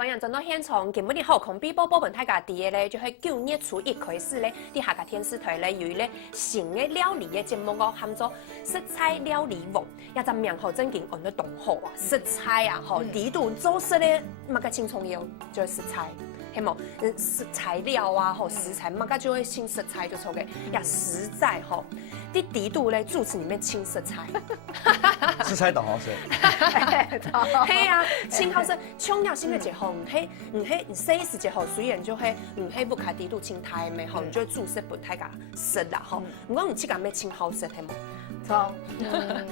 欢迎转到现场，今日的好空比宝宝们大家第一咧，就是9月初一开始咧，伫客家电视台咧有一个新的料理的节目哦，喊做食材料理网，也只名号正经按得动好啊，食材啊吼，地度做食咧，乜个轻重要，就是食材。系冇，材料啊，吼食材，嘛个就会清食材就错嘅，呀实在吼，啲地度咧主持里面清食材，食材当好食，系啊，清好食，冲要先嘅节吼，唔细时节吼，虽然就系唔系不卡地度清太咩吼，你就煮食不太噶食啦吼，唔讲唔去讲咩清好食系冇。从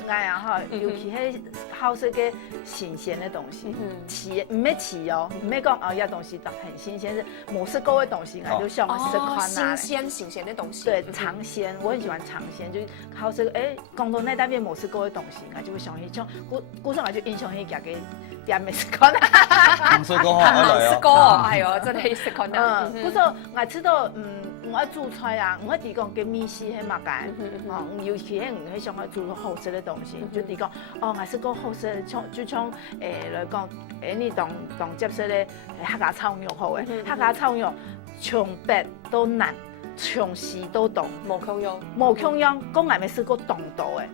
哎呀哈，尤其迄好食嘅新鲜的东西，吃唔要吃哦，唔要讲哦，呀东西很新鲜，是冇吃过的东西，我就想吃款啦。新鲜的东西。对，尝鲜，我很喜欢尝鲜，就是好食哎，广东那那边冇吃过的东西，我就会想起像古上来就印象起家嘅店嘅食款。冇吃过哈，冇吃过，哎呦，真系食款啊。古说我吃到我爱煮菜啊，我提讲嘅米丝迄物件，尤其迄迄想爱煮好食的东西，就提讲哦，我是讲好食，就像来讲，你当接受咧客家炒肉好诶，客家炒肉从白到难，从细到冻，冇腔样，冇腔样，讲我未试过冻到诶。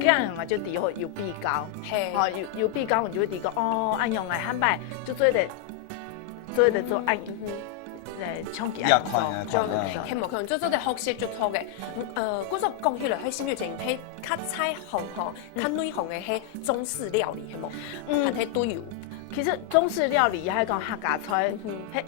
这样我就提好有比较，哦有比较，我就会提讲哦，按用来汉白就做得做按。冲击呀快呀快呀！希望佢做得好食就錯嘅。嗰種講起來，喺新月正係較彩虹嗬，較內行嘅係中式料理係冇，係睇都有。其實中式料理也係講客家菜，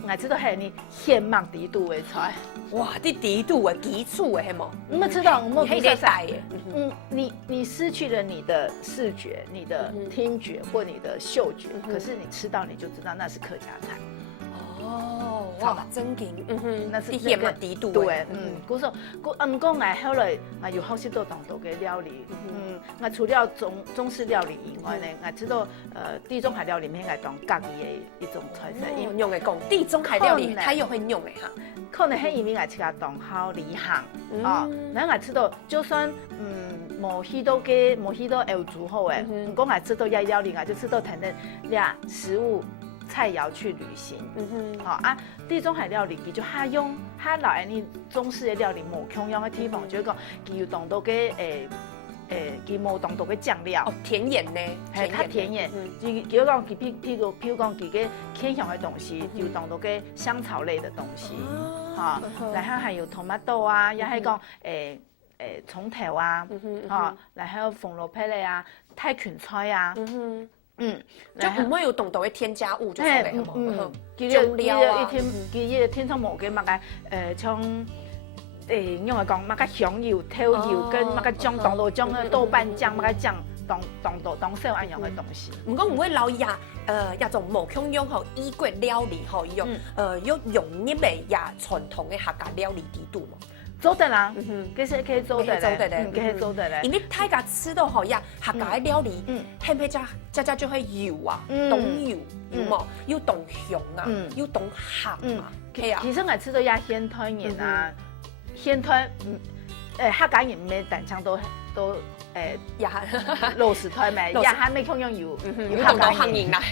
我知道係你現賣地度嘅菜。哇！啲地度嘅基礎嘅係冇。我們知道，我們係帶嘅。你失去了你的視覺、你的聽覺或你的嗅覺，可是你吃到你就知道那是客家菜。哦，哇，真勁，那是啲嘛地度對，嗰時我講我後來我有好食到當道嘅料理，我除了中式料理以外呢，我知道地中海料理面係當家己嘅一種菜式。用嘅講地中海料理，它又會用嘅嚇。可能係因為我自家當好厲害，啊，然後我知道就算冇許多會煮好誒，唔講我知道嘢料理，我就知道等等倆食物。菜肴去旅行，好啊！地中海料理佢就他用他來你中式嘅料理冇共樣嘅地方，就是講佢有當到嘅佢冇當到嘅醬料，哦，甜鹽呢，係較甜鹽，就講佢譬如講佢嘅偏向嘅東西，有當到嘅香草類嘅東西，嚇，然後還有 tomato 啊，又係講蔥頭啊，嚇，然後紅蘿蔔類啊，泰拳菜啊。就唔會有動到嘅添加物，就係嚟嘛，醬料啊，佢天窗冇嘅乜嘅像用嚟講乜嘅香油、調油跟乜嘅醬當到醬嘅豆瓣醬乜嘅醬當少安樣嘅東西。唔講唔會留意一種無共樣吼異國料理吼用要融入嚟也傳統嘅客家料理地度咯。做得啦，其實可以做得咧，可以做得咧。因為大家吃到好呀，客家嘅料理，係咪家就係油啊，凍油，有冇？要凍香啊，要凍鹹啊，係啊。其實我吃到也現代人啊，現代客家人咩但唱都也老實台咪，也係咩共樣油客家人啦。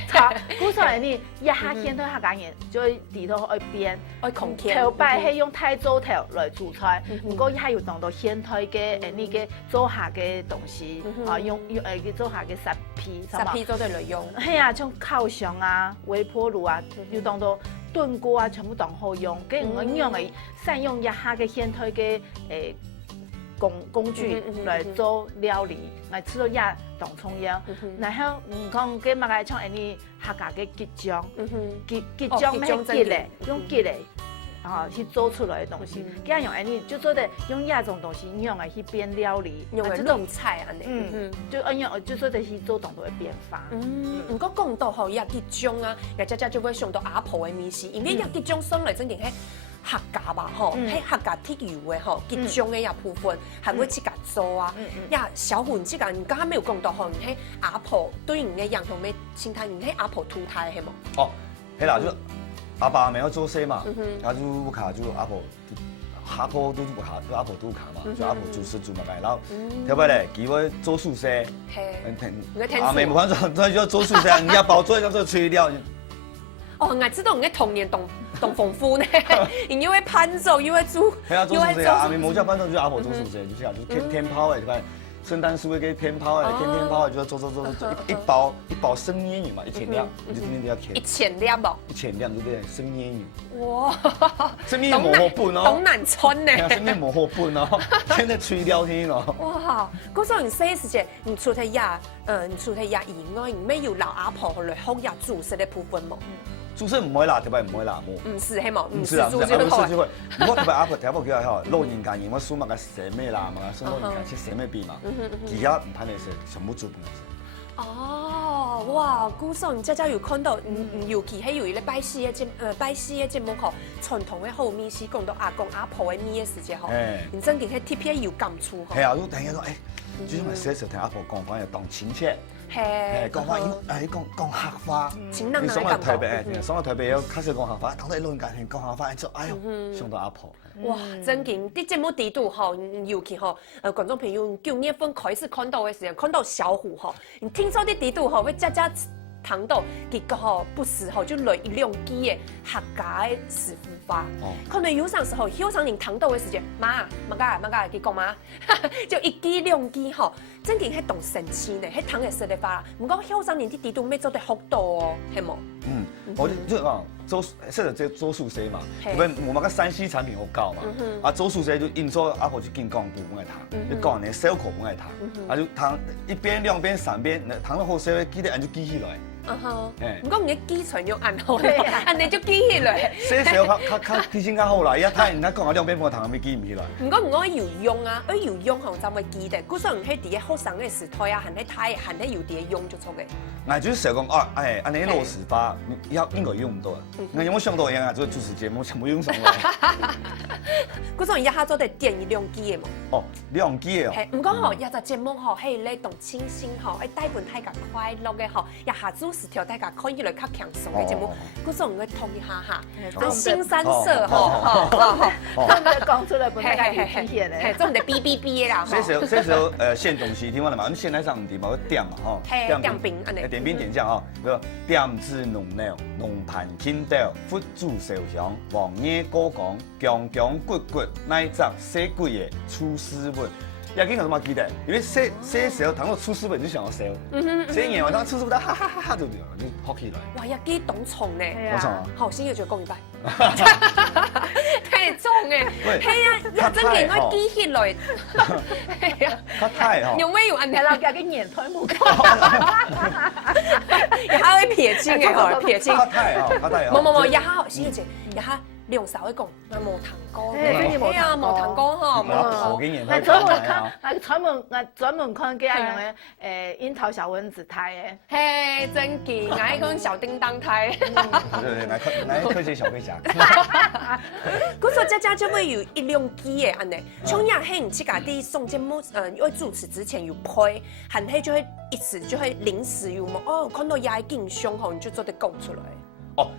古時候你也係現代客家人，就地頭愛變，愛空天。頭擺係用太祖頭來煮菜，不過也係有當到現代嘅呢個做下嘅東西，啊用佢做下嘅實皮都得嚟用。係啊，像烤箱啊、微波爐啊，要當到燉鍋啊，全部當好用。跟我用嚟善用一下嘅現代嘅工具來做料理，來吃到也當重要。然後講嘅乜嘅像啲客家嘅桔醬，桔醬咩桔嚟，用桔嚟去做出來嘅東西。咁樣用啲就做得用一種東西用嚟去變料理，用嚟弄菜啊，就樣就做得去做當到嘅變化。唔過講到吼，一桔醬啊，人家就會想到阿婆嘅面試，因為一桔醬上來真正係。客家吧，吼，喺客家鐵油嘅吼，桔醬嘅一部分係會自家做啊。呀，小虎，你自家剛剛沒有講到吼，你喺阿婆對人嘅影響咩？心態，你喺阿婆土態係冇？哦，係啦，就阿爸沒有做事嘛，他就不卡就阿婆都不卡，就阿婆都卡嘛，就阿婆煮食煮嘛嘅，然後特別咧，佢會做素食，阿妹冇看做，他就做素食，人家包做那個吹料。哦，我知道我的童年懂丰富呢，因又会攀走，又会煮，系啊，做素食啊，阿明冇叫攀走，就是阿婆做素食，就是啊，就是天抛诶，对吧？圣诞树给天抛诶，天抛诶，就做一包生腌鱼嘛，1000两，你就天天都要填。1000两不？1000两对不对？生腌鱼。哇，生腌冇好本哦。东南村呢？生腌冇好本哦，现在吹聊天哦。哇，嗰時候你細時節，你除咗你除咗以外，你咩要老阿婆嚟學下煮食嘅部分冇？煮食唔會辣，特別唔會辣冇。唔是係冇，唔是啦，煮就會。如果特別阿婆聽我叫佢老人家，因為數碼嘅蛇咩啦嘛，數老人家食蛇咩邊嘛，而家唔睇你食，全部煮唔食。哦，哇！古時候你家家有看到，尤其係有一個拜師嘅節目嗬，傳統嘅後面是講到阿公阿婆嘅咩嘅時節嗬，你真嘅係特別有感觸嗬。係啊，都突然間講，誒，最近咪寫時候聽阿婆講翻又當親切。係講話講客話，你上嚟台北，上嚟台北有開始講客話，當你老人家聽講客話，就哎呦，想到阿婆。哇，真勁！啲節目地度嗬，尤其嗬，觀眾朋友9月份開始看到嘅時候，看到小虎嗬，你聽說啲地度嗬會家家談到，結果嗬不時嗬就來一兩句嘅客家嘅師傅話，可能有陣時候有陣人談到嘅時間，媽家佢講嘛，就一句兩句嗬。真嘅係懂神奇呢，係談嘅實力法。唔過後生年啲地度咩做得好多哦，係冇？我就講做，現在做素食嘛，因為我們個山西產品好高嘛，啊做素食就因說阿婆就見講不本來談，你講你小口本來談，啊就談一邊兩邊三邊，談到好少記得按就記起來。唔過唔嘅基礎要按好，按你就記起來。寫時候較提醒較好啦，一睇人家講兩邊半談，咪記唔起來。唔過要用啊，要用行就會記得。古時候唔係啲學生嘅時代啊，係睇係要啲用就錯嘅。我就是想講啊，按你落實法，應該用唔到啊。我有冇想到樣啊？做主持節目全部用上來。古時候一下做得電一兩機嘅嘛。哦，兩機嘅。係，唔過嗬，有隻節目嗬係咧動清新嗬，帶伴大家快樂嘅嗬，一下做時條大家看起來較輕鬆嘅節目。古時候我同一下下，做新三色嗬，講出來本大家有經驗咧，做唔得 B 啦。這時候縣東西聽完了嘛？我們縣台上唔點嘛，我點嘛嗬。點兵安尼。點兵點將哦，比如點子濃料，濃盤傾倒，佛珠燒香，黃葉果講，強強骨骨，乃雜寫鬼嘅出師本。也經常咁記得，因為寫時候談到出師本就想要寫，寫完當出師本，哈哈哈哈就學起來。哇，一記懂蟲呢？懂蟲啊！好，先要做講一拜。太重嘅，係啊，真嘅我記起來。係啊，太哦。有冇有按係啦，有啲年推冇講。一下會撇清嘅嗬，撇清。太哦，太哦。冇，一下先要姐，一下兩手去講，我冇彈歌。係啊，冇彈歌嗬。我經驗我專門看幾下用嘅櫻桃小蚊子台嘅。係真嘅，我係講小叮當台。對，我科學小飛俠。嗰時候家就會有一兩句嘅安尼，像也係唔似家啲送節目，因為主持之前有配，係係就會一時就會臨時有冇哦，看到也係勁凶吼，你就做得講出來。哦。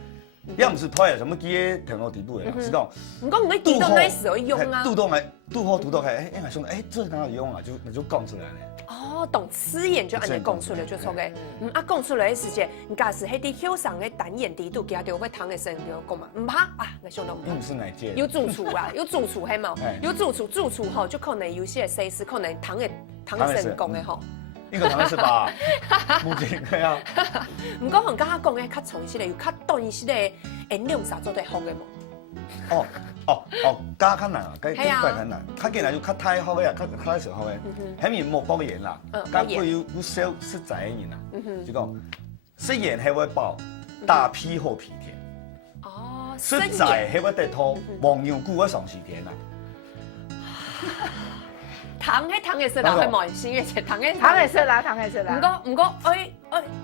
也唔是拍什麼機嘅電腦地度嘅，是講。唔講唔係地度那時候用啊。杜到開，哎，兄弟，哎，這很好用啊，就講出來咧。哦，懂詞言就按你講出來就錯嘅。講出來嘅時間，唔假使係啲後生嘅單眼地度，佢就會談嘅聲就講嘛，唔怕啊，我想到唔怕。唔是哪屆？有主廚啊，有主廚係冇？有主廚吼，就可能有些細事可能談嘅聲講嘅吼。應該談嘅是吧？目前係啊。唔過同家講嘅較長些咧，有較短些咧，量啥做得好嘅冇？加較難啊，加較難。較簡單就較太好嘅啊，較少好嘅。喺面冇包鹽啦，加佢要少實在嘅鹽啦。就講食鹽係會飽，大皮好皮甜。哦，實在係會得拖，黃牛骨會上時甜啊。糖嘅色啦，係冇先嘅食糖嘅色啦。唔過，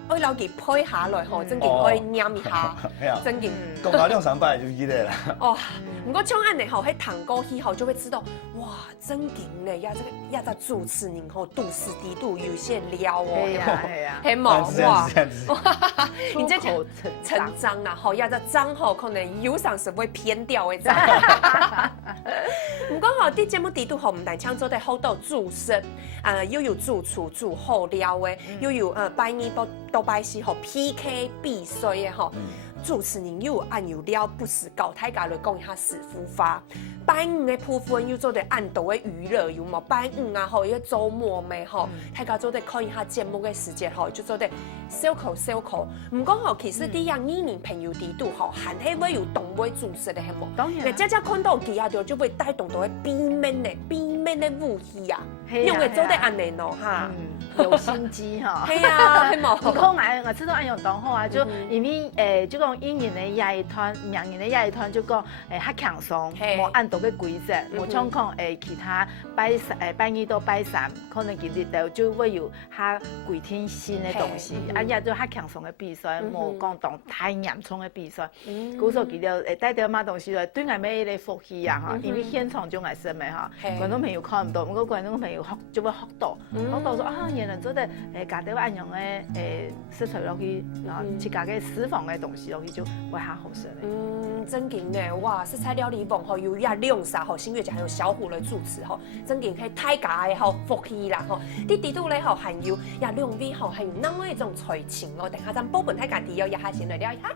我留佢配下來嗬，真嘅可以냠一下，真嘅。講下兩三拜就記得啦。哦，唔過將按嚟後喺糖過以後就會知道，哇，真勁咧！也在主持人吼，杜氏地度有些料哦，係冇哇，你這成章啦，吼，也在章吼，可能有陣時會偏掉嘅章。唔過吼，啲節目地度吼唔但唱做得好多主食，又有主廚煮好料嘅，又有拜年到拜時吼 PK 比賽嘅吼。主持人又按有了不是教大家来讲一下师傅法。拜五的部分又做得按到的娱乐有冇？拜五啊，吼，一个周末咪吼，大家做得看一下节目的时间吼，就做得小口。唔讲吼，其实啲人呢年朋友啲度吼，还係會有動會主持的，係冇？當然。只看到佢啊，就會帶動到嘅邊面的武器啊，用嘅做得安尼咯，哈。有心機哈。係啊，係冇。唔講我知道按用當好啊，就因為就講演員的夜團、名人的夜團就講較輕鬆，冇按到嘅規則，冇像講其他拜二到拜三，可能佢哋就會有較幾天新的東西，也就較輕鬆的比賽，冇講到太嚴重的比賽。古時候佢哋帶到乜東西來，對外面嘅福氣啊哈，因為現場就係什麼哈，觀眾朋友看唔到，不過觀眾朋友就會學到說啊，原來做得家底按用嘅食材落去，自家嘅私房嘅東西落去就會較好食咧。真勁呢，哇！食材料理網吼有也亮晒吼，新月姐還有小虎來主持吼，真勁係大家嘅吼福氣啦吼。啲度咧吼還有也兩位吼係有哪一種才情哦？等下咱寶本大家啲有一下先來聊一下。